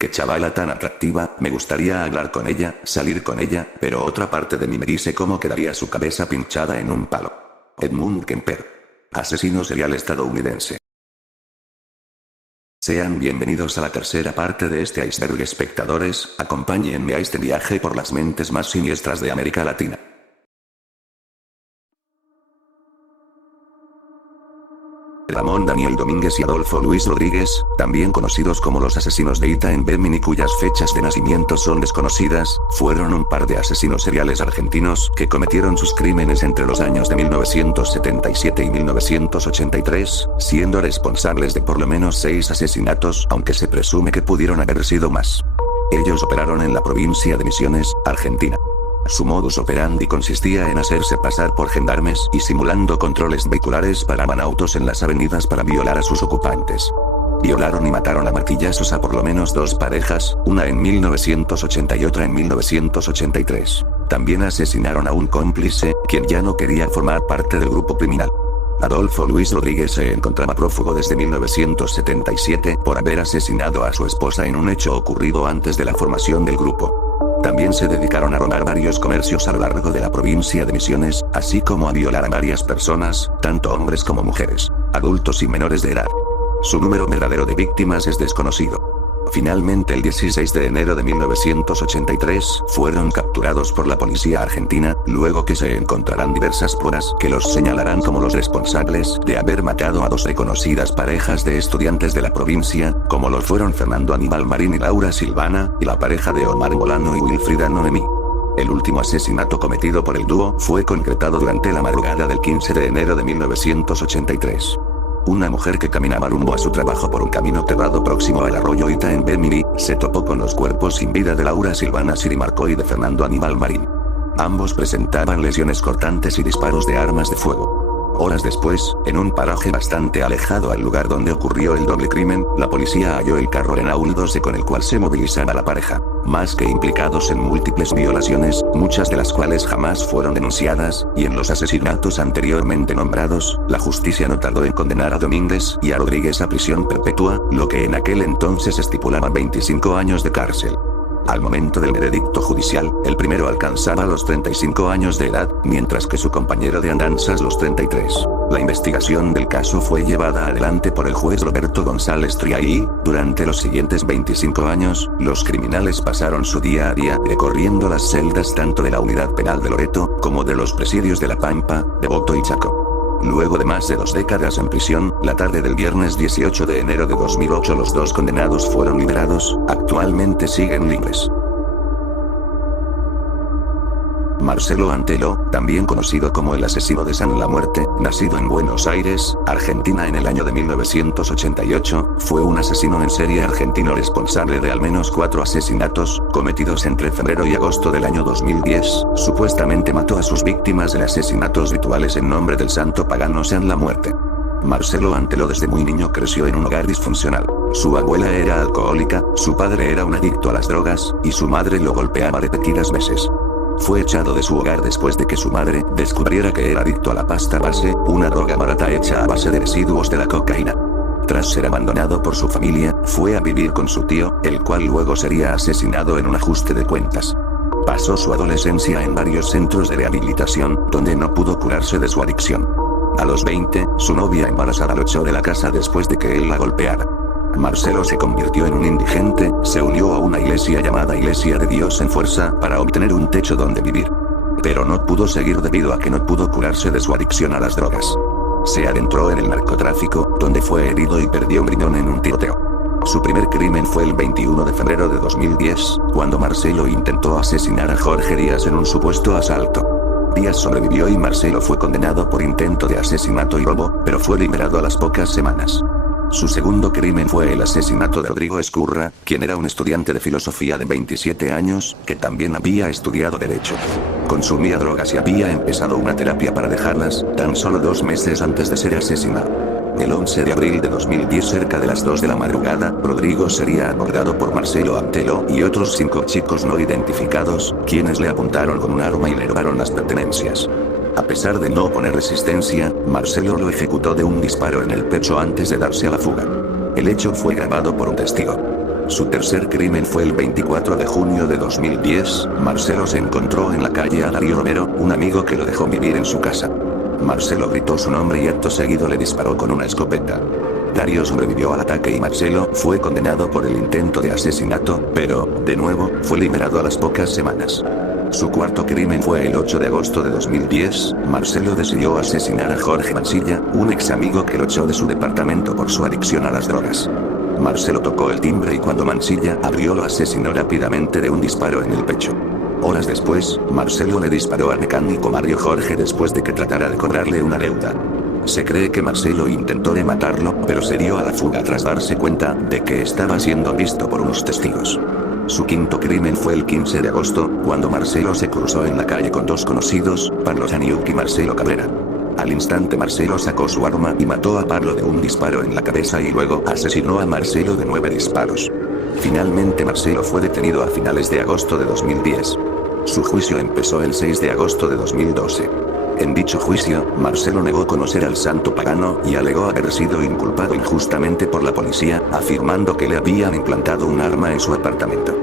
Qué chavala tan atractiva, me gustaría hablar con ella, salir con ella, pero otra parte de mí me dice cómo quedaría su cabeza pinchada en un palo. Edmund Kemper. Asesino serial estadounidense. Sean bienvenidos a la tercera parte de este iceberg, espectadores, acompáñenme a este viaje por las mentes más siniestras de América Latina. Ramón Daniel Domínguez y Adolfo Luis Rodríguez, también conocidos como los asesinos de Ita en Bemini, cuyas fechas de nacimiento son desconocidas, fueron un par de asesinos seriales argentinos que cometieron sus crímenes entre los años de 1977 y 1983, siendo responsables de por lo menos 6 asesinatos, aunque se presume que pudieron haber sido más. Ellos operaron en la provincia de Misiones, Argentina. Su modus operandi consistía en hacerse pasar por gendarmes y simulando controles vehiculares paraban autos en las avenidas para violar a sus ocupantes. Violaron y mataron a martillazos a por lo menos 2 parejas, una en 1980 y otra en 1983. También asesinaron a un cómplice, quien ya no quería formar parte del grupo criminal. Adolfo Luis Rodríguez se encontraba prófugo desde 1977 por haber asesinado a su esposa en un hecho ocurrido antes de la formación del grupo. También se dedicaron a robar varios comercios a lo largo de la provincia de Misiones, así como a violar a varias personas, tanto hombres como mujeres, adultos y menores de edad. Su número verdadero de víctimas es desconocido. Finalmente, el 16 de enero de 1983, fueron capturados por la policía argentina, luego que se encontrarán diversas pruebas que los señalarán como los responsables de haber matado a 2 reconocidas parejas de estudiantes de la provincia, como lo fueron Fernando Aníbal Marín y Laura Silvana, y la pareja de Omar Molano y Wilfrida Noemí. El último asesinato cometido por el dúo fue concretado durante la madrugada del 15 de enero de 1983. Una mujer que caminaba rumbo a su trabajo por un camino terrado próximo al arroyo Ita en Bemini, se topó con los cuerpos sin vida de Laura Silvana Sirimarco y de Fernando Aníbal Marín. Ambos presentaban lesiones cortantes y disparos de armas de fuego. Horas después, en un paraje bastante alejado al lugar donde ocurrió el doble crimen, la policía halló el carro Renault 12 con el cual se movilizaba la pareja. Más que implicados en múltiples violaciones, muchas de las cuales jamás fueron denunciadas, y en los asesinatos anteriormente nombrados, la justicia no tardó en condenar a Domínguez y a Rodríguez a prisión perpetua, lo que en aquel entonces estipulaba 25 años de cárcel. Al momento del veredicto judicial, el primero alcanzaba los 35 años de edad, mientras que su compañero de andanzas los 33. La investigación del caso fue llevada adelante por el juez Roberto González Triay. Durante los siguientes 25 años, los criminales pasaron su día a día recorriendo las celdas tanto de la Unidad Penal de Loreto, como de los presidios de La Pampa, Devoto y Chaco. Luego de más de 2 décadas en prisión, la tarde del viernes 18 de enero de 2008 los 2 condenados fueron liberados, actualmente siguen libres. Marcelo Antelo, también conocido como el asesino de San La Muerte, nacido en Buenos Aires, Argentina en el año de 1988, fue un asesino en serie argentino responsable de al menos 4 asesinatos, cometidos entre febrero y agosto del año 2010, supuestamente mató a sus víctimas en asesinatos rituales en nombre del santo pagano San La Muerte. Marcelo Antelo desde muy niño creció en un hogar disfuncional. Su abuela era alcohólica, su padre era un adicto a las drogas, y su madre lo golpeaba repetidas veces. Fue echado de su hogar después de que su madre descubriera que era adicto a la pasta base, una droga barata hecha a base de residuos de la cocaína. Tras ser abandonado por su familia, fue a vivir con su tío, el cual luego sería asesinado en un ajuste de cuentas. Pasó su adolescencia en varios centros de rehabilitación, donde no pudo curarse de su adicción. A los 20, su novia embarazada lo echó de la casa después de que él la golpeara. Marcelo se convirtió en un indigente, se unió a una iglesia llamada Iglesia de Dios en Fuerza para obtener un techo donde vivir. Pero no pudo seguir debido a que no pudo curarse de su adicción a las drogas. Se adentró en el narcotráfico, donde fue herido y perdió un riñón en un tiroteo. Su primer crimen fue el 21 de febrero de 2010, cuando Marcelo intentó asesinar a Jorge Díaz en un supuesto asalto. Díaz sobrevivió y Marcelo fue condenado por intento de asesinato y robo, pero fue liberado a las pocas semanas. Su segundo crimen fue el asesinato de Rodrigo Escurra, quien era un estudiante de filosofía de 27 años, que también había estudiado Derecho. Consumía drogas y había empezado una terapia para dejarlas, tan solo 2 meses antes de ser asesinado. El 11 de abril de 2010, cerca de las 2 de la madrugada, Rodrigo sería abordado por Marcelo Antelo y otros 5 chicos no identificados, quienes le apuntaron con un arma y le robaron las pertenencias. A pesar de no oponer resistencia, Marcelo lo ejecutó de un disparo en el pecho antes de darse a la fuga. El hecho fue grabado por un testigo. Su tercer crimen fue el 24 de junio de 2010, Marcelo se encontró en la calle a Darío Romero, un amigo que lo dejó vivir en su casa. Marcelo gritó su nombre y acto seguido le disparó con una escopeta. Darío sobrevivió al ataque y Marcelo fue condenado por el intento de asesinato, pero, de nuevo, fue liberado a las pocas semanas. Su cuarto crimen fue el 8 de agosto de 2010, Marcelo decidió asesinar a Jorge Mansilla, un ex amigo que lo echó de su departamento por su adicción a las drogas. Marcelo tocó el timbre y cuando Mansilla abrió lo asesinó rápidamente de un disparo en el pecho. Horas después, Marcelo le disparó al mecánico Mario Jorge después de que tratara de cobrarle una deuda. Se cree que Marcelo intentó de matarlo, pero se dio a la fuga tras darse cuenta de que estaba siendo visto por unos testigos. Su quinto crimen fue el 15 de agosto, cuando Marcelo se cruzó en la calle con dos conocidos, Pablo Janiuk y Marcelo Cabrera. Al instante Marcelo sacó su arma y mató a Pablo de un disparo en la cabeza y luego asesinó a Marcelo de 9 disparos. Finalmente Marcelo fue detenido a finales de agosto de 2010. Su juicio empezó el 6 de agosto de 2012. En dicho juicio, Marcelo negó conocer al santo pagano y alegó haber sido inculpado injustamente por la policía, afirmando que le habían implantado un arma en su apartamento.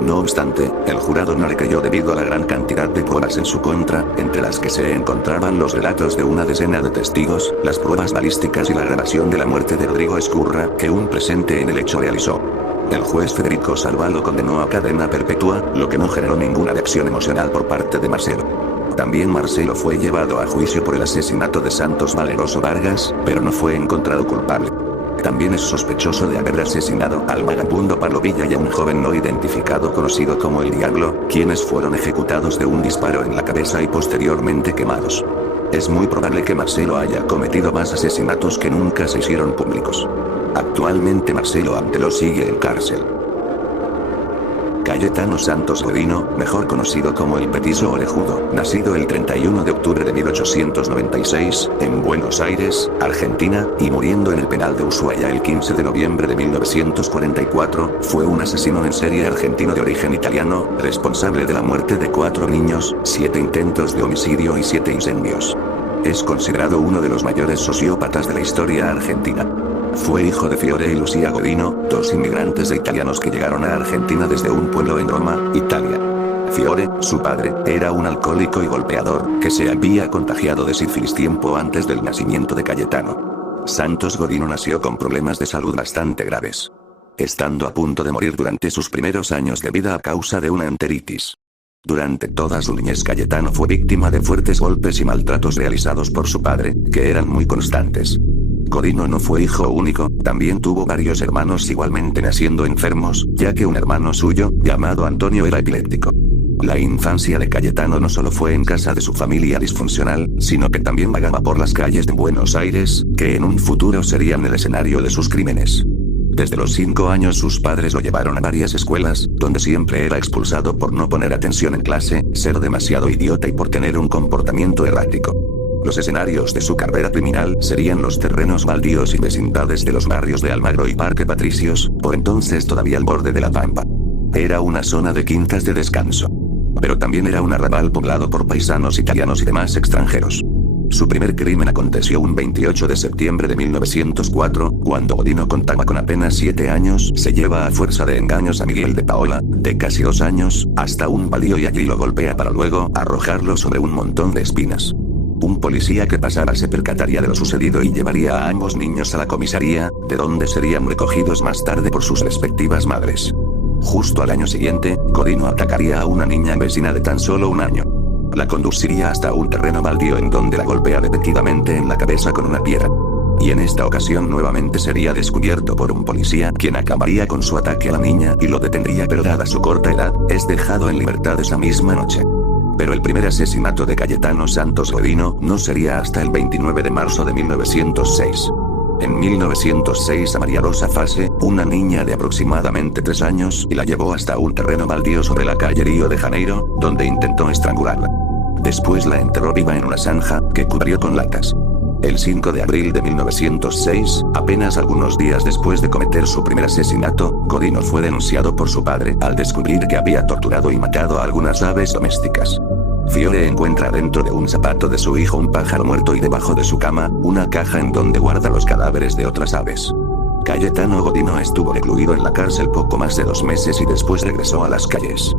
No obstante, el jurado no le creyó debido a la gran cantidad de pruebas en su contra, entre las que se encontraban los relatos de una decena de testigos, las pruebas balísticas y la grabación de la muerte de Rodrigo Escurra, que un presente en el hecho realizó. El juez Federico Salva lo condenó a cadena perpetua, lo que no generó ninguna reacción emocional por parte de Marcelo. También Marcelo fue llevado a juicio por el asesinato de Santos Valeroso Vargas, pero no fue encontrado culpable. También es sospechoso de haber asesinado al vagabundo Pablo Villa y a un joven no identificado conocido como el Diablo, quienes fueron ejecutados de un disparo en la cabeza y posteriormente quemados. Es muy probable que Marcelo haya cometido más asesinatos que nunca se hicieron públicos. Actualmente Marcelo Antelo sigue en cárcel. Cayetano Santos Godino, mejor conocido como el Petiso Orejudo, nacido el 31 de octubre de 1896, en Buenos Aires, Argentina, y muriendo en el penal de Ushuaia el 15 de noviembre de 1944, fue un asesino en serie argentino de origen italiano, responsable de la muerte de 4 niños, 7 intentos de homicidio y 7 incendios. Es considerado uno de los mayores sociópatas de la historia argentina. Fue hijo de Fiore y Lucía Godino, 2 inmigrantes de italianos que llegaron a Argentina desde un pueblo en Roma, Italia. Fiore, su padre, era un alcohólico y golpeador, que se había contagiado de sífilis tiempo antes del nacimiento de Cayetano. Santos Godino nació con problemas de salud bastante graves, estando a punto de morir durante sus primeros años de vida a causa de una enteritis. Durante toda su niñez Cayetano fue víctima de fuertes golpes y maltratos realizados por su padre, que eran muy constantes. Godino no fue hijo único, también tuvo varios hermanos igualmente naciendo enfermos, ya que un hermano suyo, llamado Antonio, era epiléptico. La infancia de Cayetano no solo fue en casa de su familia disfuncional, sino que también vagaba por las calles de Buenos Aires, que en un futuro serían el escenario de sus crímenes. Desde los 5 años sus padres lo llevaron a varias escuelas, donde siempre era expulsado por no poner atención en clase, ser demasiado idiota y por tener un comportamiento errático. Los escenarios de su carrera criminal serían los terrenos baldíos y vecindades de los barrios de Almagro y Parque Patricios, por entonces todavía al borde de la Pampa. Era una zona de quintas de descanso. Pero también era un arrabal poblado por paisanos italianos y demás extranjeros. Su primer crimen aconteció un 28 de septiembre de 1904, cuando Godino contaba con apenas 7 años, se lleva a fuerza de engaños a Miguel de Paola, de casi 2 años, hasta un baldío y allí lo golpea para luego arrojarlo sobre un montón de espinas. Un policía que pasara se percataría de lo sucedido y llevaría a ambos niños a la comisaría, de donde serían recogidos más tarde por sus respectivas madres. Justo al año siguiente, Godino atacaría a una niña vecina de tan solo 1 año. La conduciría hasta un terreno baldío en donde la golpea repetidamente en la cabeza con una piedra. Y en esta ocasión nuevamente sería descubierto por un policía quien acabaría con su ataque a la niña y lo detendría, pero dada su corta edad, es dejado en libertad esa misma noche. Pero el primer asesinato de Cayetano Santos Godino no sería hasta el 29 de marzo de 1906. En 1906 a María Rosa Fase, una niña de aproximadamente 3 años, y la llevó hasta un terreno baldío sobre la calle Río de Janeiro, donde intentó estrangularla. Después la enterró viva en una zanja, que cubrió con latas. El 5 de abril de 1906, apenas algunos días después de cometer su primer asesinato, Godino fue denunciado por su padre al descubrir que había torturado y matado a algunas aves domésticas. Fiore encuentra dentro de un zapato de su hijo un pájaro muerto y debajo de su cama, una caja en donde guarda los cadáveres de otras aves. Cayetano Godino estuvo recluido en la cárcel poco más de 2 meses y después regresó a las calles.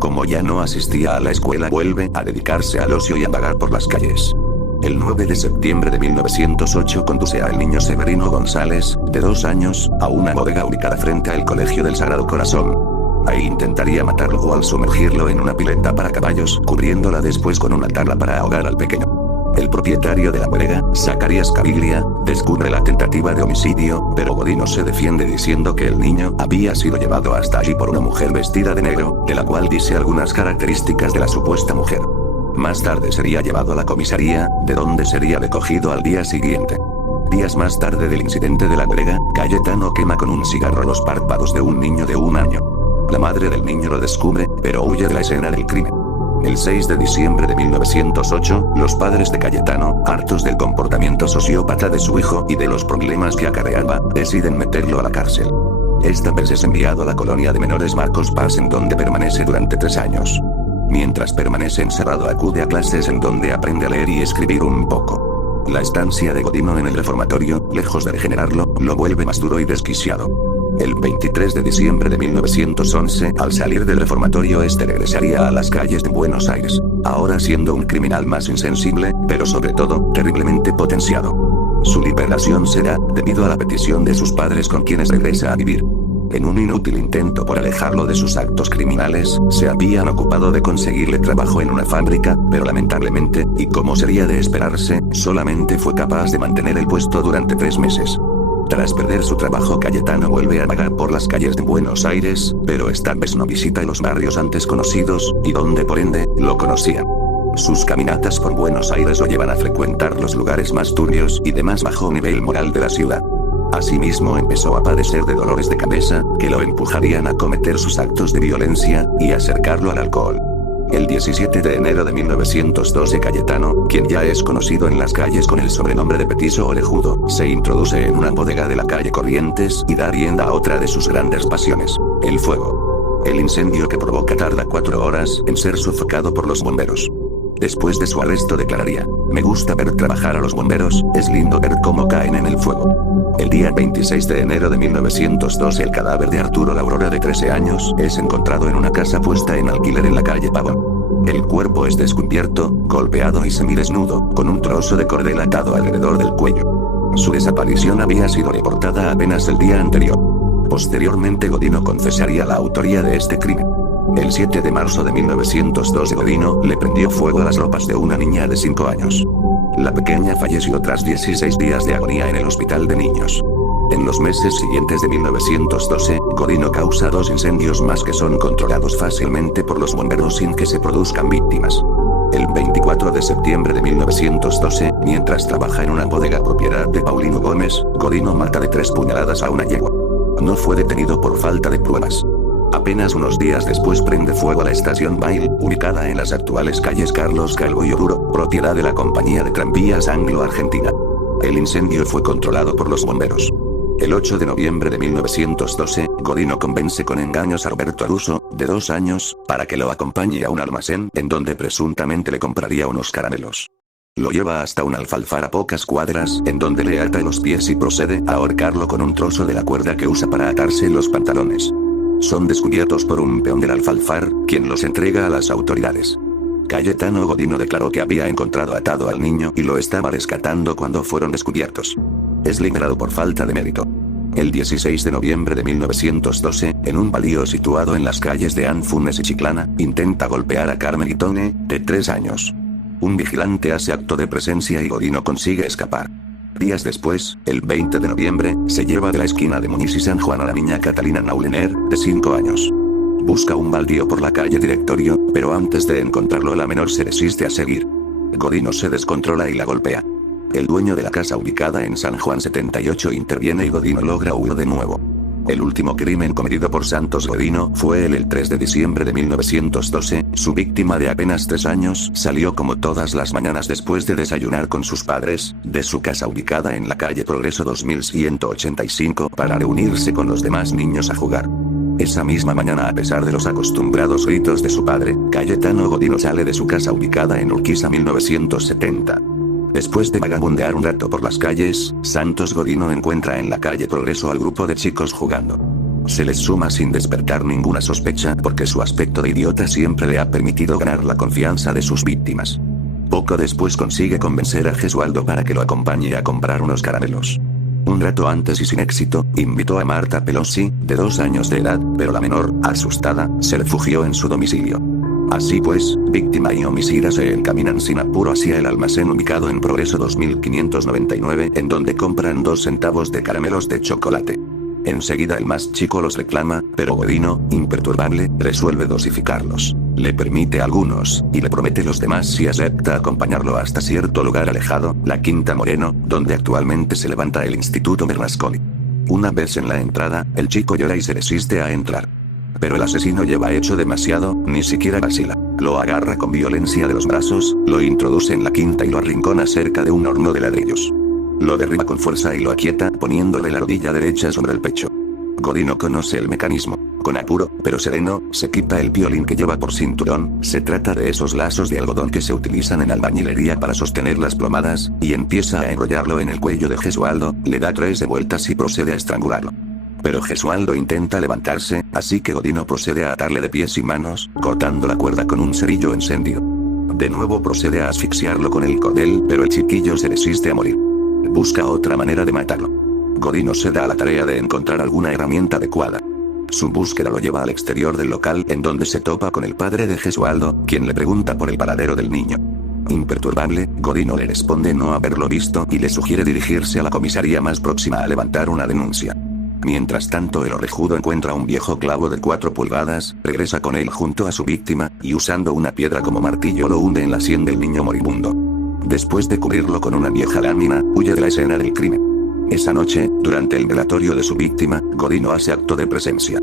Como ya no asistía a la escuela, vuelve a dedicarse al ocio y a vagar por las calles. El 9 de septiembre de 1908 conduce al niño Severino González, de 2 años, a una bodega ubicada frente al Colegio del Sagrado Corazón. Ahí intentaría matarlo o al sumergirlo en una pileta para caballos, cubriéndola después con una tabla para ahogar al pequeño. El propietario de la bodega, Zacarías Caviglia, descubre la tentativa de homicidio, pero Godino se defiende diciendo que el niño había sido llevado hasta allí por una mujer vestida de negro, de la cual dice algunas características de la supuesta mujer. Más tarde sería llevado a la comisaría, de donde sería recogido al día siguiente. Días más tarde del incidente de la bodega, Cayetano quema con un cigarro los párpados de un niño de 1 año. La madre del niño lo descubre, pero huye de la escena del crimen. El 6 de diciembre de 1908, los padres de Cayetano, hartos del comportamiento sociópata de su hijo y de los problemas que acarreaba, deciden meterlo a la cárcel. Esta vez es enviado a la colonia de menores Marcos Paz, en donde permanece durante 3 años. Mientras permanece encerrado, acude a clases en donde aprende a leer y escribir un poco. La estancia de Godino en el reformatorio, lejos de regenerarlo, lo vuelve más duro y desquiciado. El 23 de diciembre de 1911, al salir del reformatorio, regresaría a las calles de Buenos Aires, ahora siendo un criminal más insensible, pero sobre todo, terriblemente potenciado. Su liberación será, debido a la petición de sus padres con quienes regresa a vivir. En un inútil intento por alejarlo de sus actos criminales, se habían ocupado de conseguirle trabajo en una fábrica, pero lamentablemente, y como sería de esperarse, solamente fue capaz de mantener el puesto durante 3 meses. Tras perder su trabajo, Cayetano vuelve a vagar por las calles de Buenos Aires, pero esta vez no visita los barrios antes conocidos, y donde por ende, lo conocían. Sus caminatas por Buenos Aires lo llevan a frecuentar los lugares más turbios y de más bajo nivel moral de la ciudad. Asimismo empezó a padecer de dolores de cabeza, que lo empujarían a cometer sus actos de violencia, y acercarlo al alcohol. El 17 de enero de 1912, Cayetano, quien ya es conocido en las calles con el sobrenombre de Petiso Orejudo, se introduce en una bodega de la calle Corrientes y da rienda a otra de sus grandes pasiones, el fuego. El incendio que provoca tarda 4 horas en ser sofocado por los bomberos. Después de su arresto declararía: "Me gusta ver trabajar a los bomberos, es lindo ver cómo caen en el fuego". El día 26 de enero de 1912, el cadáver de Arturo Laurora, de 13 años, es encontrado en una casa puesta en alquiler en la calle Pavón. El cuerpo es descubierto, golpeado y semidesnudo, con un trozo de cordel atado alrededor del cuello. Su desaparición había sido reportada apenas el día anterior. Posteriormente, Godino confesaría la autoría de este crimen. El 7 de marzo de 1912, Godino le prendió fuego a las ropas de una niña de 5 años. La pequeña falleció tras 16 días de agonía en el hospital de niños. En los meses siguientes de 1912, Godino causa 2 incendios más que son controlados fácilmente por los bomberos sin que se produzcan víctimas. El 24 de septiembre de 1912, mientras trabaja en una bodega propiedad de Paulino Gómez, Godino mata de 3 puñaladas a una yegua. No fue detenido por falta de pruebas. Apenas unos días después prende fuego a la estación Bail, ubicada en las actuales calles Carlos Calvo y Oruro, propiedad de la compañía de tranvías Anglo-Argentina. El incendio fue controlado por los bomberos. El 8 de noviembre de 1912, Godino convence con engaños a Roberto Aruso, de 2 años, para que lo acompañe a un almacén en donde presuntamente le compraría unos caramelos. Lo lleva hasta un alfalfar a pocas cuadras, en donde le ata los pies y procede a ahorcarlo con un trozo de la cuerda que usa para atarse los pantalones. Son descubiertos por un peón del alfalfar, quien los entrega a las autoridades. Cayetano Godino declaró que había encontrado atado al niño y lo estaba rescatando cuando fueron descubiertos. Es liberado por falta de mérito. El 16 de noviembre de 1912, en un baldío situado en las calles de Anfunes y Chiclana, intenta golpear a Carmen Itone, de 3 años. Un vigilante hace acto de presencia y Godino consigue escapar. Días después, el 20 de noviembre, se lleva de la esquina de Muñiz y San Juan a la niña Catalina Naulener, de 5 años. Busca un baldío por la calle Directorio, pero antes de encontrarlo la menor se resiste a seguir. Godino se descontrola y la golpea. El dueño de la casa ubicada en San Juan 78 interviene y Godino logra huir de nuevo. El último crimen cometido por Santos Godino fue el 3 de diciembre de 1912, su víctima de apenas 3 años salió como todas las mañanas después de desayunar con sus padres, de su casa ubicada en la calle Progreso 2185 para reunirse con los demás niños a jugar. Esa misma mañana, a pesar de los acostumbrados gritos de su padre, Cayetano Godino sale de su casa ubicada en Urquiza 1970. Después de vagabundear un rato por las calles, Santos Godino encuentra en la calle Progreso al grupo de chicos jugando. Se les suma sin despertar ninguna sospecha porque su aspecto de idiota siempre le ha permitido ganar la confianza de sus víctimas. Poco después consigue convencer a Gesualdo para que lo acompañe a comprar unos caramelos. Un rato antes y sin éxito, invitó a Marta Pelosi, de 2 años de edad, pero la menor, asustada, se refugió en su domicilio. Así pues, víctima y homicida se encaminan sin apuro hacia el almacén ubicado en Progreso 2599, en donde compran 2 centavos de caramelos de chocolate. Enseguida el más chico los reclama, pero Godino, imperturbable, resuelve dosificarlos. Le permite algunos, y le promete los demás si acepta acompañarlo hasta cierto lugar alejado, la Quinta Moreno, donde actualmente se levanta el Instituto Bernasconi. Una vez en la entrada, el chico llora y se resiste a entrar. Pero el asesino lleva hecho demasiado, ni siquiera vacila. Lo agarra con violencia de los brazos, lo introduce en la quinta y lo arrincona cerca de un horno de ladrillos. Lo derriba con fuerza y lo aquieta, poniéndole la rodilla derecha sobre el pecho. Godino conoce el mecanismo. Con apuro, pero sereno, se quita el violín que lleva por cinturón, se trata de esos lazos de algodón que se utilizan en albañilería para sostener las plomadas, y empieza a enrollarlo en el cuello de Gesualdo, le da 3 de vueltas y procede a estrangularlo. Pero Gesualdo intenta levantarse, así que Godino procede a atarle de pies y manos, cortando la cuerda con un cerillo encendido. De nuevo procede a asfixiarlo con el cordel, pero el chiquillo se resiste a morir. Busca otra manera de matarlo. Godino se da a la tarea de encontrar alguna herramienta adecuada. Su búsqueda lo lleva al exterior del local, en donde se topa con el padre de Gesualdo, quien le pregunta por el paradero del niño. Imperturbable, Godino le responde no haberlo visto y le sugiere dirigirse a la comisaría más próxima a levantar una denuncia. Mientras tanto el orejudo encuentra un viejo clavo de 4 pulgadas, regresa con él junto a su víctima, y usando una piedra como martillo lo hunde en la sien del niño moribundo. Después de cubrirlo con una vieja lámina, huye de la escena del crimen. Esa noche, durante el velatorio de su víctima, Godino hace acto de presencia.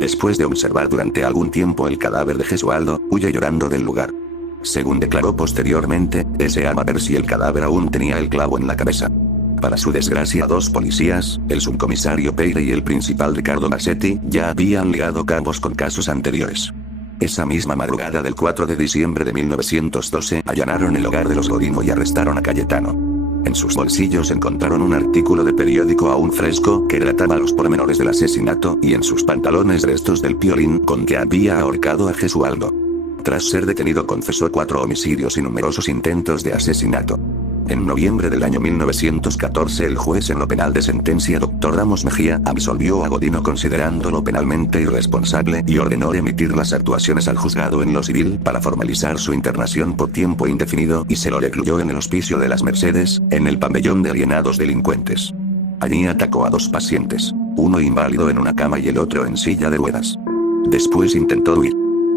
Después de observar durante algún tiempo el cadáver de Gesualdo, huye llorando del lugar. Según declaró posteriormente, deseaba ver si el cadáver aún tenía el clavo en la cabeza. Para su desgracia 2 policías, el subcomisario Peire y el principal Ricardo Bassetti, ya habían ligado cabos con casos anteriores. Esa misma madrugada del 4 de diciembre de 1912 allanaron el hogar de los Godino y arrestaron a Cayetano. En sus bolsillos encontraron un artículo de periódico aún fresco que relataba los pormenores del asesinato y en sus pantalones restos del piolín con que había ahorcado a Gesualdo. Tras ser detenido confesó 4 homicidios y numerosos intentos de asesinato. En noviembre del año 1914 el juez en lo penal de sentencia Dr. Ramos Mejía absolvió a Godino considerándolo penalmente irresponsable y ordenó emitir las actuaciones al juzgado en lo civil para formalizar su internación por tiempo indefinido y se lo recluyó en el Hospicio de las Mercedes, en el pabellón de alienados delincuentes. Allí atacó a 2 pacientes, uno inválido en una cama y el otro en silla de ruedas. Después intentó huir.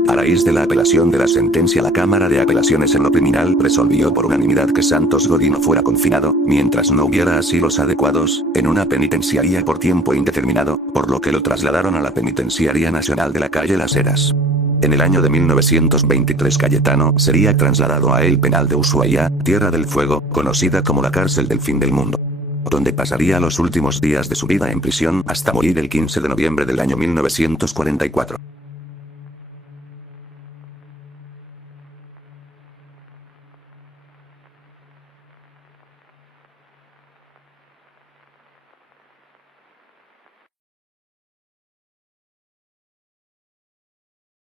A raíz de la apelación de la sentencia, la Cámara de Apelaciones en lo Criminal resolvió por unanimidad que Santos Godino fuera confinado, mientras no hubiera asilos adecuados, en una penitenciaría por tiempo indeterminado, por lo que lo trasladaron a la Penitenciaría Nacional de la calle Las Heras. En el año de 1923 Cayetano sería trasladado a el penal de Ushuaia, Tierra del Fuego, conocida como la cárcel del fin del mundo, donde pasaría los últimos días de su vida en prisión hasta morir el 15 de noviembre del año 1944.